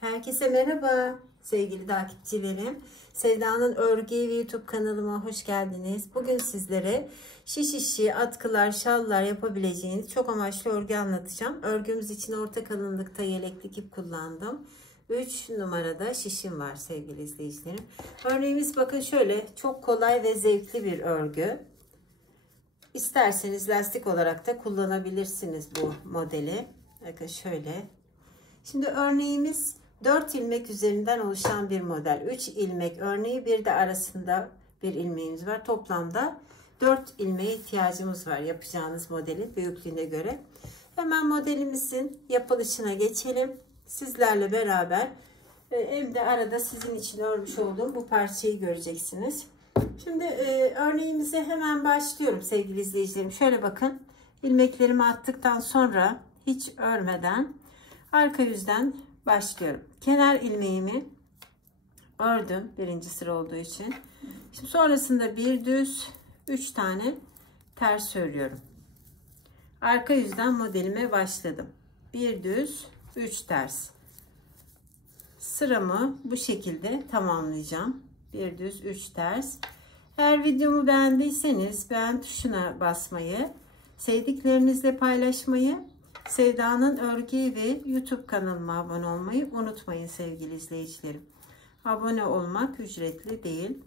Herkese merhaba sevgili takipçilerim. Sevda'nın Örgü Evi YouTube kanalıma hoş geldiniz. Bugün sizlere şiş işi, atkılar, şallar yapabileceğiniz çok amaçlı örgü anlatacağım. Örgümüz için orta kalınlıkta yeleklik ip kullandım. 3 numarada şişim var sevgili izleyicilerim. Örneğimiz bakın şöyle çok kolay ve zevkli bir örgü. İsterseniz lastik olarak da kullanabilirsiniz bu modeli. Bakın şöyle. Şimdi örneğimiz 4 ilmek üzerinden oluşan bir model. 3 ilmek örneği, bir de arasında bir ilmeğimiz var. Toplamda 4 ilmeğe ihtiyacımız var yapacağınız modelin büyüklüğüne göre. Hemen modelimizin yapılışına geçelim. Sizlerle beraber hem de arada sizin için örmüş olduğum bu parçayı göreceksiniz. Şimdi örneğimize hemen başlıyorum sevgili izleyicilerim. Şöyle bakın, ilmeklerimi attıktan sonra hiç örmeden arka yüzden başlıyorum. Kenar ilmeğimi ördüm birinci sıra olduğu için. Şimdi sonrasında bir düz 3 tane ters örüyorum. Arka yüzden modelime başladım. Bir düz 3 ters. Sıramı bu şekilde tamamlayacağım. Bir düz 3 ters. Eğer videomu beğendiyseniz beğen tuşuna basmayı, sevdiklerinizle paylaşmayı, Sevda'nın Örgü Evi YouTube kanalıma abone olmayı unutmayın sevgili izleyicilerim. Abone olmak ücretli değil.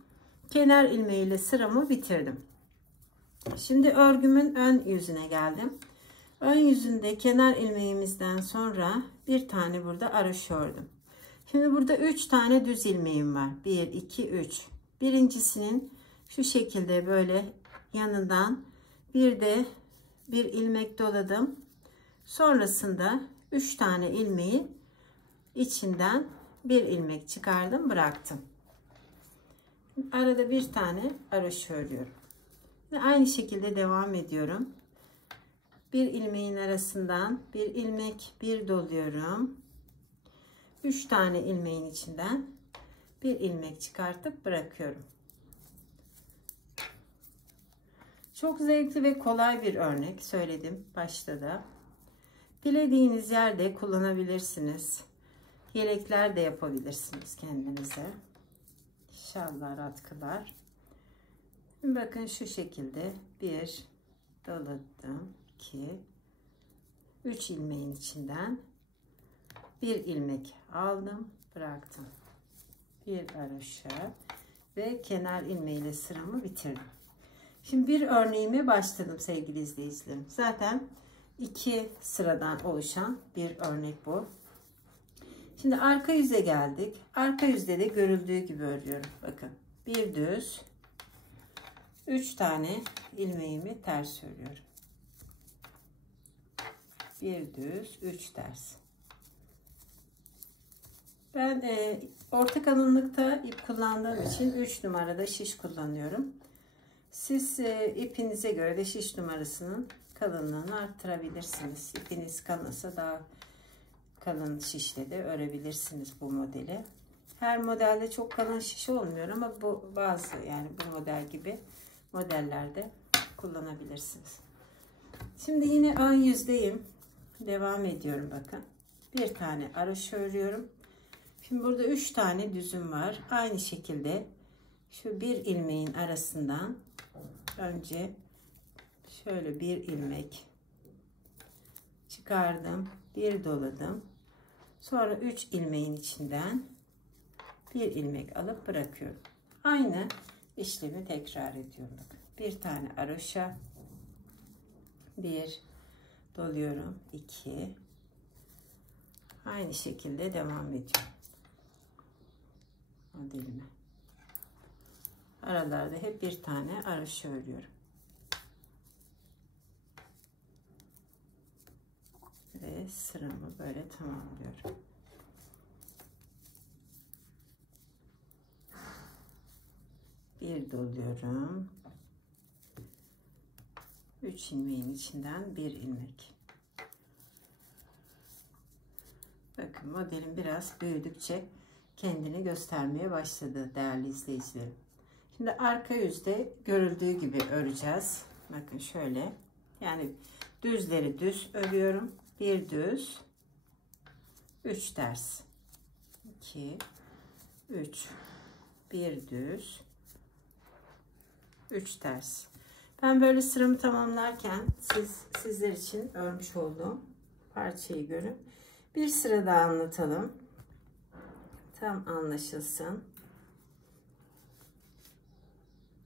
Kenar ilmeğiyle sıramı bitirdim. Şimdi örgümün ön yüzüne geldim. Ön yüzünde kenar ilmeğimizden sonra bir tane burada araş ördüm. Şimdi burada 3 tane düz ilmeğim var. 1, 2, 3. Birincisinin şu şekilde böyle yanından bir de bir ilmek doladım. Sonrasında 3 tane ilmeği içinden bir ilmek çıkardım, bıraktım. Arada bir tane araş örüyorum. Ve aynı şekilde devam ediyorum. Bir ilmeğin arasından bir ilmek bir doluyorum. 3 tane ilmeğin içinden bir ilmek çıkartıp bırakıyorum. Çok zevkli ve kolay bir örnek söyledim başta da. Dilediğiniz yerde kullanabilirsiniz. Yelekler de yapabilirsiniz kendinize. Şallar, atkılar. Bakın şu şekilde bir doladım, 2, 3 ilmeğin içinden bir ilmek aldım, bıraktım. Bir araşa ve kenar ilmeğiyle sıramı bitirdim. Şimdi bir örneğime başladım sevgili izleyicilerim. Zaten 2 sıradan oluşan bir örnek bu. Şimdi arka yüze geldik. Arka yüzde de görüldüğü gibi örüyorum. Bakın bir düz 3 tane ilmeğimi ters örüyorum. Bir düz 3 ters. Ben orta kalınlıkta ip kullandığım için 3 numarada şiş kullanıyorum. Siz ipinize göre de şiş numarasının kalınlığını arttırabilirsiniz. İpiniz kalınsa daha kalın şişle de örebilirsiniz bu modeli. Her modelde çok kalın şiş olmuyor ama bu bazı, yani bu model gibi modellerde kullanabilirsiniz. Şimdi yine ön yüzdeyim. Devam ediyorum bakın. Bir tane araş örüyorum. Şimdi burada 3 tane düzüm var. Aynı şekilde şu bir ilmeğin arasından önce şöyle bir ilmek çıkardım, bir doladım. Sonra 3 ilmeğin içinden bir ilmek alıp bırakıyorum. Aynı işlemi tekrar ediyorum. Bakın. Bir tane araşa, bir doluyorum, 2. Aynı şekilde devam ediyorum modelime. Aralarda hep bir tane araş örüyorum. Ve sıramı böyle tamamlıyorum. Bir doluyorum. 3 ilmeğin içinden bir ilmek. Bakın modelim biraz büyüdükçe kendini göstermeye başladı değerli izleyicilerim. Şimdi arka yüzde görüldüğü gibi öreceğiz. Bakın şöyle. Yani düzleri düz örüyorum. Bir düz 3 ters. 2, 3, bir düz, 3 ters. Ben böyle sıramı tamamlarken sizler için örmüş olduğum parçayı görün. Bir sıra daha anlatalım. Tam anlaşılsın.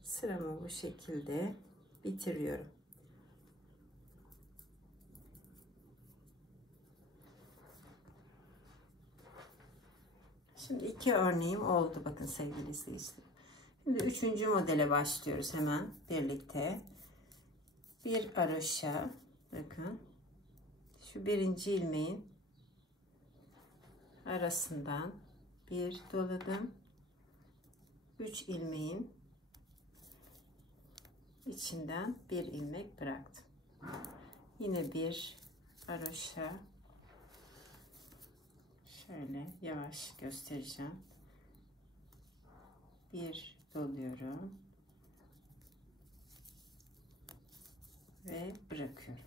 Sıramı bu şekilde bitiriyorum. Şimdi 2 örneğim oldu bakın sevgili izleyiciler. Şimdi 3. modele başlıyoruz hemen birlikte. Bir haroşa, bakın şu birinci ilmeğin arasından bir doladım. 3 ilmeğin içinden bir ilmek bıraktım. Yine bir haroşa, şöyle yavaş göstereceğim. Bir doluyorum ve bırakıyorum.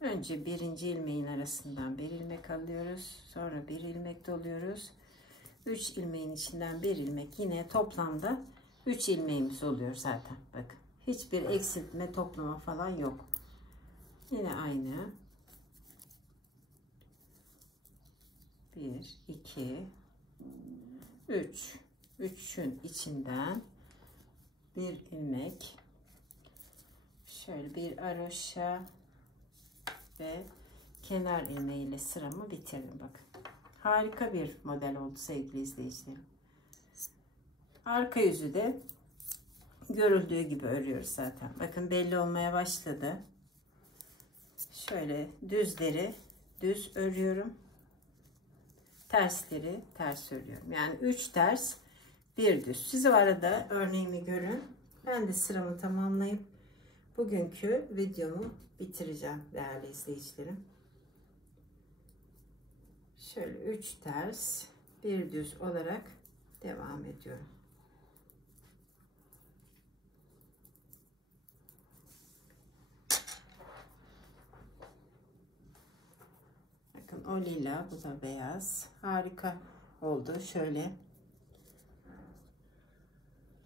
Önce birinci ilmeğin arasından bir ilmek alıyoruz. Sonra bir ilmek doluyoruz. 3 ilmeğin içinden bir ilmek, yine toplamda 3 ilmeğimiz oluyor zaten. Bakın hiçbir eksiltme, toplama falan yok. Yine aynı. 1, 2, 3. 3'ün içinden bir ilmek, şöyle bir haroşa ve kenar ilmeği ile sıramı bitirdim. Bakın harika bir model oldu sevgili izleyicilerim. Arka yüzü de görüldüğü gibi örüyoruz zaten. Bakın belli olmaya başladı. Şöyle düzleri düz örüyorum. Tersleri ters örüyorum. Yani 3 ters, bir düz. Siz o arada örneğimi görün. Ben de sıramı tamamlayıp bugünkü videomu bitireceğim değerli izleyicilerim. Şöyle 3 ters, bir düz olarak devam ediyorum. Bakın o lila, bu da beyaz. Harika oldu. Şöyle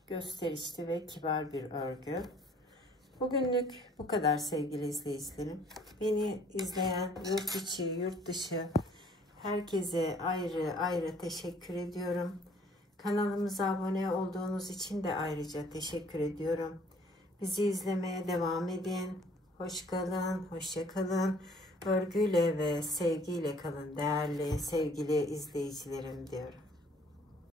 gösterişli ve kibar bir örgü. Bugünlük bu kadar sevgili izleyicilerim. Beni izleyen yurt içi, yurt dışı herkese ayrı ayrı teşekkür ediyorum. Kanalımıza abone olduğunuz için de ayrıca teşekkür ediyorum. Bizi izlemeye devam edin. Hoş kalın, hoşça kalın. Örgüyle ve sevgiyle kalın değerli sevgili izleyicilerim diyorum.